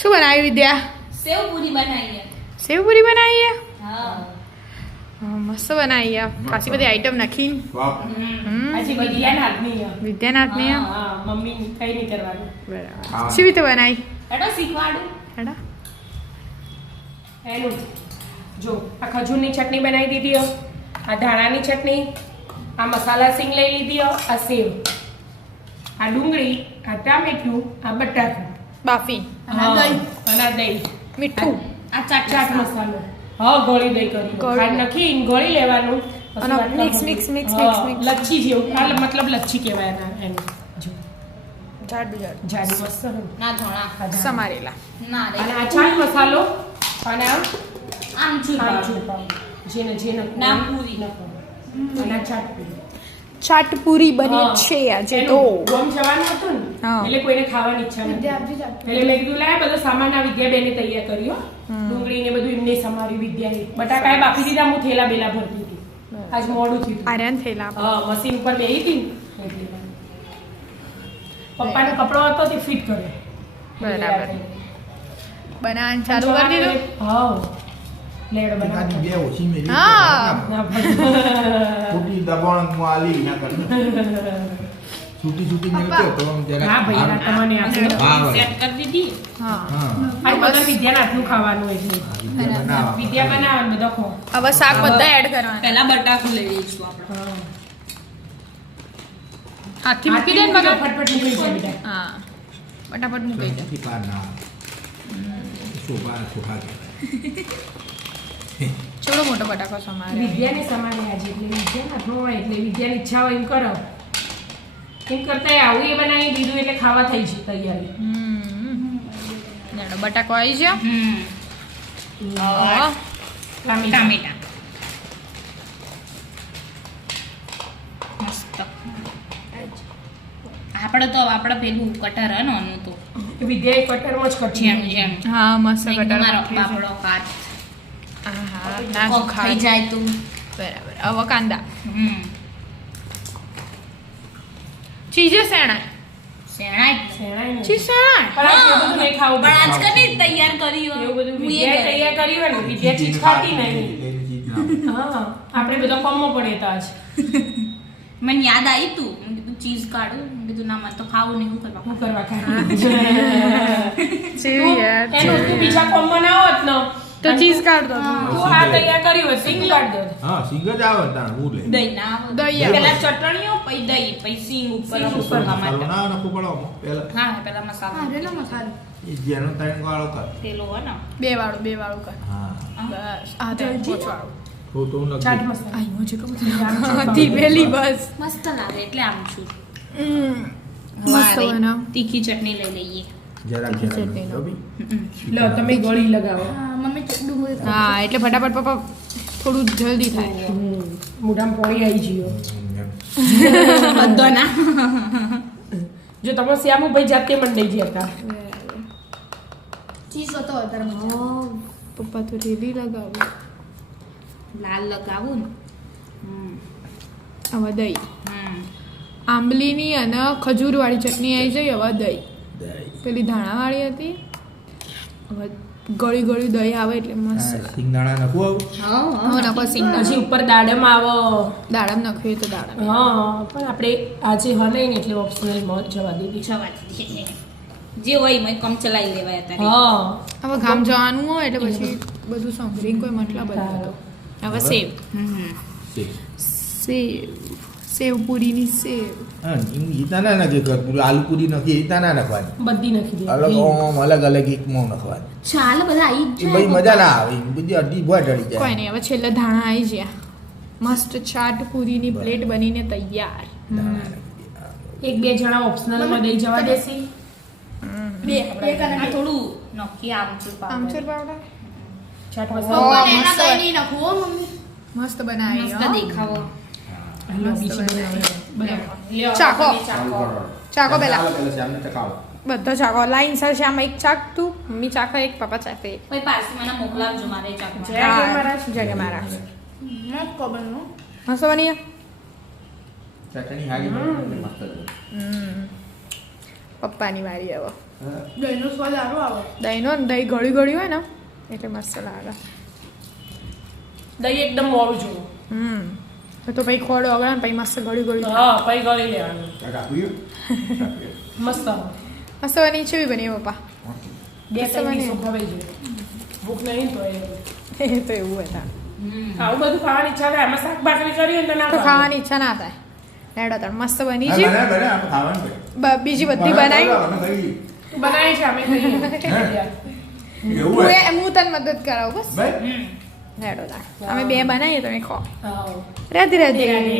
શું બનાવ્યું વિદ્યા? सेव पूरी बनाई है। સેવ પૂરી બનાવી છે? हाँ મસ્ત બનાવી છે. ખાસી બધી આઈટમ નાખીને. આજે વિદ્યાના હાથની છે. વિદ્યાના હાથની છે? હા મમ્મી કઈ નહીં કરવાનું. બરાબર. શી રીતે બનાવી? हेडो सीखवाड़ू। હેડા એનું જો આ ખજૂરની ચટણી બનાવી દીધી હો, આ ધાણાની ચટણી, આ મસાલા સિંગ લઈ લીધી હો, આ સેવ, આ ડુંગળી, આ ટામેટું, આ બટાકું, બાફી અને દહીં, મીઠું आ चाट ચાટ મસાલો. હા ગળી દહીં કરી ખાંડ નાખીને ગળી લેવાનું. પછી અને વાટકા મિક્સ, ભરી. મિક્સ, મિક્સ, હા, મિક્સ, મિક્સ. લચ્છી જેવું આ મતલબ લચ્છી કહેવાય એનું જો જાડું જાડું જાડી મસ્ત હોય. ना धोना આ જાડી. સમારેલા. ना रे અને આ ચાટ મસાલો અને આ आमचूर આમચૂર પાવડર. જેને જે નાખવું ના હોય પૂરી. નાખવાનું. અને આ ચાટ પૂરી. ચાટ પૂરી બની હા. છે આજે એનું તો. ગોમ જવાનું હતું ને હા. એટલે કોઈને ખાવાની ઈચ્છા નથી એટલે મેં કીધું લાય બધો સામાન આ વિદ્યાબેને તૈયાર કર્યો. ડુંગળી ને બધું એમને સમારી વિદ્યાની. બટાકા બાફી દીધા, હું થેલા બેલા ભરતી હતી. આજ મોડું થયું. આર્યન થયેલા. હા મશીન ઉપર બેહી હતી ને એટલે. પપ્પાનો કપડો હતો તે ફિટ કર્યો. બરાબર. બનાવવાનું ચાલુ કરી દીધું. હા લેડો બનાવો. બે ઓછી મેરી હા. ના ભાઈ. છૂટી દબાણ આલી ના કર છૂટી છૂટી નીકળે તો આમ જરા હા ભાઈ આ તમને આપી હા सेट कर दीदी। હા. હા આ બધા વિદ્યાના હાથનું ખાવાનું એટલે બનાવો વિદ્યા બનાવે બધા ખો. હવે શાક બધા એડ કરવાના. पहला बटाकू ले लीजिए આપણે। હા હાથથી મૂકી દે ને બધા બધા. ફટફટ નીકળી જાય બધા. હા ફટાફટ મૂકી દે. નથી પાર ના શોભા શોભા ચેવડો મોટો બટાકો સમારે. વિદ્યાને સમાને આજે એટલે વિદ્યા હાથનું હોય એટલે વિદ્યાની ઈચ્છા હોય એમ કરો એમ કરતા આવું એ બનાવી દીધું એટલે ખાવા થઈ છે તૈયારી. નેડો બટાકો આવી ગયો. और ટામેટાં. टमाटा मस्त। આપણે તો આપણે પેલું કટર હે ને આનું તો વિદ્યાએ કટરમાં જ કટી જેણું જેણું હા મસ્ત નહીં બટાકો મારો નાખી છે. પાપડો કાટ હા ના કોક ખાઈ થઈ જાય તો બરાબર. હવે કાંદા ચીજે સેણા શેણાય જ. શેણાય ને. ચીજ સેણા પણ આ બધું નહીં ખાવું પણ આજ પડે. કદી તૈયાર કર્યું એવું બધું હું એ વિદ્યાએ ઘરે. તૈયાર કર્યું હોય ને વિદ્યા ચીજ ખાતી નહીં. એની ચીજ ના હા આપણે બધા કમો પડે તો આજ મને યાદ આવી તું મેં કીધું ચીઝ કાઢું મેં કીધું ના મને તો ખાવું નહીં હું કરવા શું કરવા ખાય ચેવી યાર એનું તું બીજા કોમમાં ના હોત ને તો ચીઝ કાઢ દો. તું આ તૈયાર કર્યું હોય સિંગ કાઢ દો. હા સિંગ જ આવે તાણ હું લે દહીં ના આવે. દહીં આવે. પેલા ચટણીઓ પછી દહીં પછી સિંગ ઉપર સિંગ ઉપર ઉપર. મસાલો ટમાટર. ના નાખો પડો પેલા હા પેલા મસાલા એ જેનો તાણ વાળો કર પેલો હે ને બે વાળું કર. હા બસ આ તો પોચવાળું. તો ચાટ નથી મસાલા આઈ છે કમ ધીમેલી બસ. મસ્ત લાગે એટલે આમ છું મસ્ત બનાવ. તીખી ચટણી લઈ લઈએ જરાક ચટણી જરાક નો. લો તમે ગળી લગાવો હા એટલે ફટાફટ પપ્પા થોડું જલ્દી થાય. મોઢામાં પોળી આવી ગયો બધો ના જો તમે શ્યામુભાઈ જાતે મંડાઈ ગયા હતા પપ્પા તો રેલી લગાવે. લાલ લગાવું ને હવે દહીં આંબલીની અને ખજૂરવાળી ચટણી આવી જઈ. હવે દહીં પેલી ધાણાવાળી હતી હવે ગળી ગળી દહીં આવે એટલે મસ્ત લાગે. સિંગદાણા નાખવું આવું હવે નાખો સિંગદાણા. પછી ઉપર દાડમ આવો દાડમ નાખ્યું તો દાડમ. હા પણ આપણે આજે હલાઈ ને એટલે ઓપ્શનલ મોત જવા દીધી છવાથી જે હોય મેં કમ ચલાવી લેવાય અત્યારે હા હવે ગામ જવાનું હોય એટલે પછી બધું સંભળીને કોઈ મતલબ જ નહોતો. હવે સેવ સેવ પૂરીની સેવ. હા ઈતા ના નાખે પૂરી આલુ પૂરી નાખી ઈતા ના નાખવાની બધી નાખી અલગ દે ઓમ અલગ અલગ એક મોં નાખવાની ચાલ બધા આવી જ એ ભાઈ મજા ના આવે ઈ બધી અડધી ભોય ઢળી કોઈ જાય નહીં હવે છેલ્લે ધાણા આવી ગયા. મસ્ત ચાટ પૂરીની પ્લેટ બનીને તૈયાર. દાણા નાખી દીધા. એક બે જણા ઓપ્શનલ માં દઈ જવા દેસી આ થોડું નોકી આમચૂર આમચૂર પાવડર પાવડર ચાટ મસ્ત બનાવી. મસ્ત દેખાવો ચાખો. ચાખો પેલા ચાલો પેલા શ્યામને ચખાવો. બધા ચાખો લાઈન સર શ્યામ એક ચાક તું મમ્મી ચાખો એક પપ્પા ચાખે એક. કોઈ પાર્સલ મને મોકલાવજો મારે ચાકવા જય મહારાજ. જય મહારાજ. મસ્ત બની ગયા? ચટણી હારી બની મસ્ત છે. પપ્પાની વારી હવે. દહીંનો સ્વાદ સારો આવે દહીંનો ને દહીં ગળી ગળી હોય ને એટલે મસ્ત લાગે. દહીં એકદમ મોડું જોવું તો પછી ખોડો આગળ ને પછી મસ્ત ગળી ગળી હા પછી ગળી લેવાનું કાંઈક આપ્યું? મસ્ત આવે. મસ્ત બની છે બની પપ્પા. બે મસ્ત ત્રણ બને. ડીશો ખવાઈ જાય ભૂખ નહીં તો એ એ તો એવું હતા આવું બધું ખાવાની ઈચ્છા થાય એમાં શાક ભાખરી કરી હોય ને તો ના તો ખાવાનું. ખાવાની ઈચ્છા ના થાય. લેડો તાર મસ્ત બની હા, છે. બને, બને, આપણે ખાવાનું છે. બીજી બધી બનાવી અમે ખાઈ. તું બનાવી છે અમે ખાઈએ એવું હોય? હું તને મદદ કરાવું બસ. ભાઈ લેડો તાર અમે બે બનાવીએ તમે ખો. હા રાધે રાધે. રાધે.